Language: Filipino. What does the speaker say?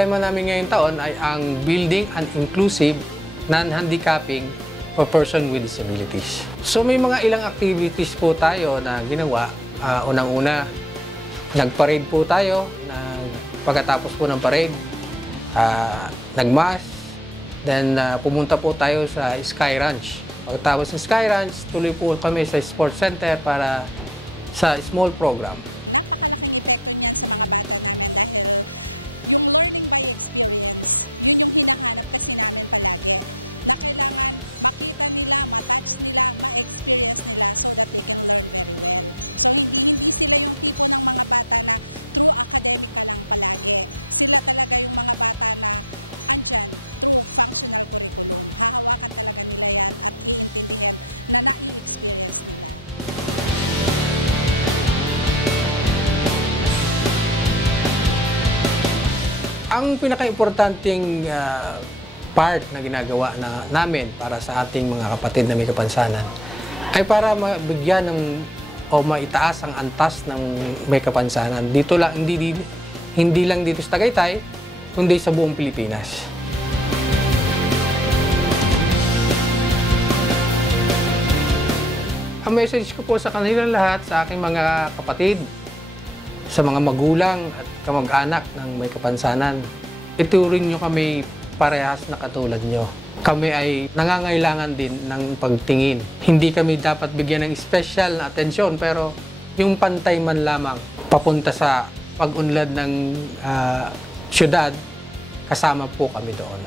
tema namin ngayong taon ay ang Building an Inclusive Non-Handicapping for Person with Disabilities. So may mga ilang activities po tayo na ginawa. Unang-una, nag-parade po tayo. Pagkatapos po ng parade, nag-mass. Then pumunta po tayo sa Sky Ranch. Pagkatapos ng Sky Ranch, tuloy po kami sa Sports Center para sa small program. Ang pinaka-importanting part na ginagawa namin para sa ating mga kapatid na may kapansanan ay para mabigyan o maitaas ang antas ng may kapansanan. Dito lang, hindi lang dito sa Tagaytay, kundi sa buong Pilipinas. Ang message ko po sa kanilang lahat, sa aking mga kapatid, sa mga magulang at kamag-anak ng may kapansanan, ituring nyo kami parehas na katulad nyo. Kami ay nangangailangan din ng pagtingin. Hindi kami dapat bigyan ng special na atensyon, pero yung pantay man lamang papunta sa pag-unlad ng syudad, kasama po kami doon.